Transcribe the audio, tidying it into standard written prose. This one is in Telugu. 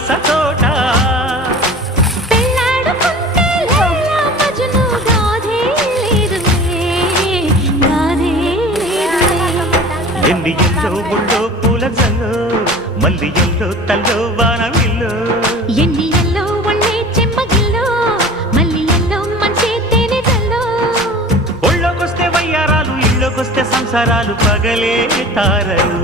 ఉల్లాస తోట ఎన్ని ఎల్లో ఒళ్ళో పూల జల్లు మల్లి ఎల్లో తల్లో వానవిల్లు ఎన్ని ఎల్లో ఒళ్ళే చెమ్మగిల్లో మల్లి ఎల్లో మంచి తేనె జల్లో ఒళ్ళోకొస్తే వయ్యారాలు ఇళ్ళోకొస్తే సంసారాలు పగలే తారలు